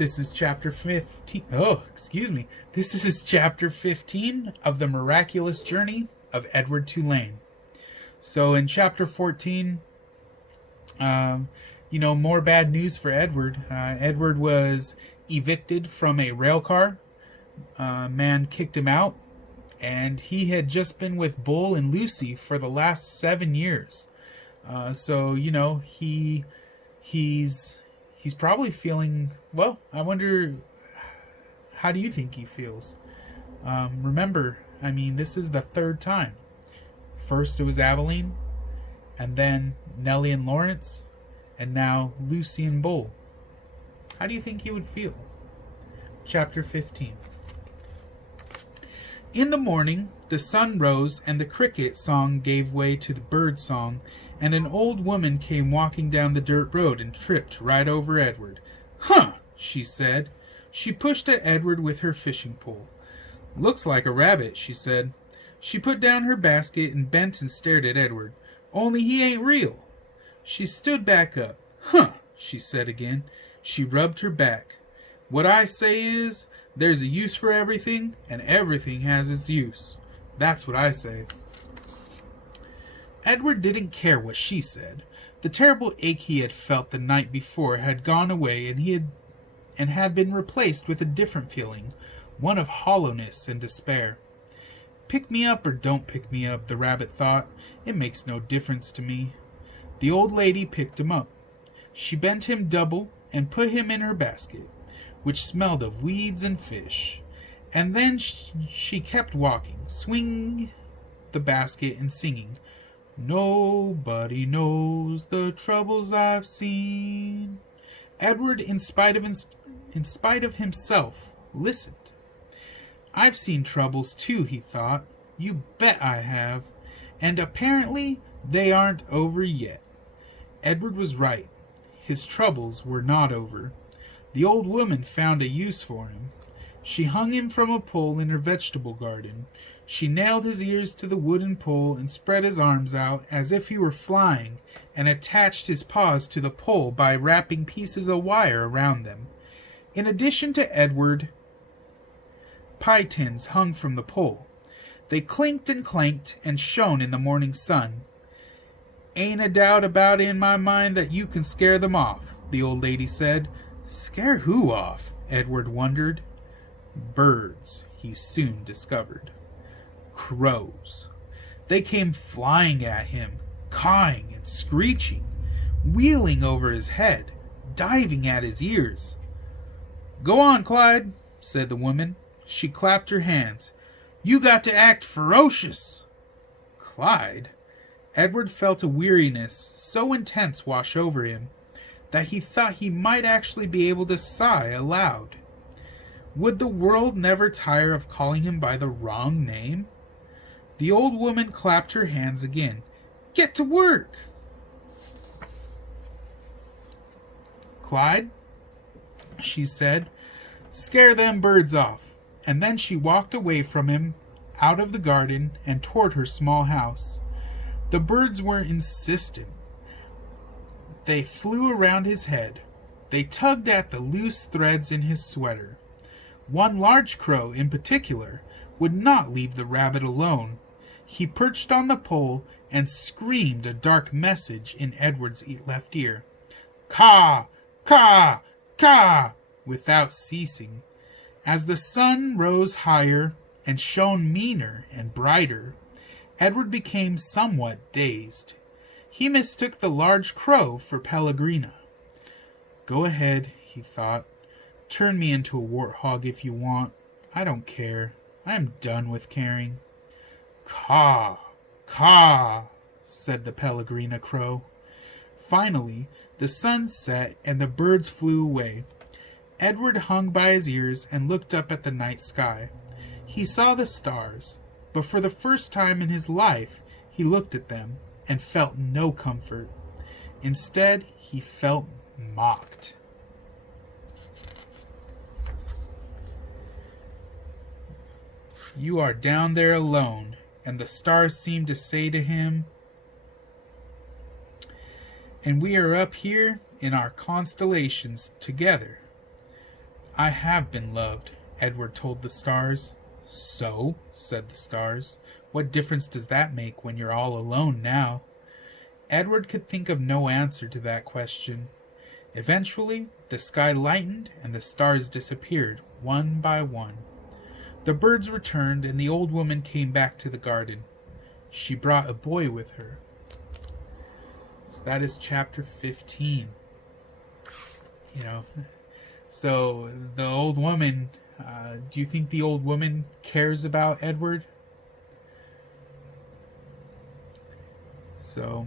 This is chapter 15. Oh, excuse me. This is chapter 15 of The Miraculous Journey of Edward Tulane. So in chapter 14, more bad news for Edward. Edward was evicted from a rail car. Man kicked him out, and he had just been with Bull and Lucy for the last 7 years. He's probably feeling, well, I wonder, how do you think he feels? Remember, this is the third time. First it was Abilene, and then Nellie and Lawrence, and now Lucy and Bull. How do you think he would feel? Chapter 15. In the morning, the sun rose, and the cricket song gave way to the bird song, and an old woman came walking down the dirt road and tripped right over Edward. "Huh," she said. She pushed at Edward with her fishing pole. "Looks like a rabbit," she said. She put down her basket and bent and stared at Edward. "Only he ain't real." She stood back up. "Huh," she said again. She rubbed her back. "What I say is, there's a use for everything, and everything has its use. That's what I say." Edward didn't care what she said. The terrible ache he had felt the night before had gone away, and had been replaced with a different feeling, one of hollowness and despair. Pick me up or don't pick me up, the rabbit thought. It makes no difference to me. The old lady picked him up. She bent him double and put him in her basket, which smelled of weeds and fish. And then she kept walking, swinging the basket and singing, "Nobody knows the troubles I've seen." Edward, in spite of himself, listened. "I've seen troubles too," he thought. "You bet I have. And apparently they aren't over yet." Edward was right. His troubles were not over. The old woman found a use for him. She hung him from a pole in her vegetable garden. She nailed his ears to the wooden pole and spread his arms out as if he were flying, and attached his paws to the pole by wrapping pieces of wire around them. In addition to Edward, pie tins hung from the pole. They clinked and clanked and shone in the morning sun. "Ain't a doubt about it in my mind that you can scare them off," the old lady said. Scare who off? Edward wondered. Birds, he soon discovered. Crows. They came flying at him, cawing and screeching, wheeling over his head, diving at his ears. "Go on, Clyde," said the woman. She clapped her hands. "You got to act ferocious." Clyde? Edward felt a weariness so intense wash over him that he thought he might actually be able to sigh aloud. Would the world never tire of calling him by the wrong name? The old woman clapped her hands again. "Get to work!" "Clyde," she said, "scare them birds off." And then she walked away from him, out of the garden, and toward her small house. The birds were insistent. They flew around his head. They tugged at the loose threads in his sweater. One large crow, in particular, would not leave the rabbit alone. He perched on the pole and screamed a dark message in Edward's left ear. "Caw! Caw! Caw!" without ceasing. As the sun rose higher and shone meaner and brighter, Edward became somewhat dazed. He mistook the large crow for Pellegrina. "Go ahead," he thought. "Turn me into a warthog if you want. I don't care. I am done with caring." "Caw! Caw!" said the Pellegrina crow. Finally, the sun set and the birds flew away. Edward hung by his ears and looked up at the night sky. He saw the stars, but for the first time in his life he looked at them and felt no comfort. Instead, he felt mocked. "You are down there alone," and the stars seemed to say to him, "and we are up here in our constellations together." I have been loved, Edward told the stars. So, said the stars, what difference does that make when you're all alone now? Edward could think of no answer to that question. Eventually, the sky lightened and the stars disappeared, one by one. The birds returned, and the old woman came back to the garden. She brought a boy with her. So that is chapter 15. You know, so the old woman, do you think the old woman cares about Edward? So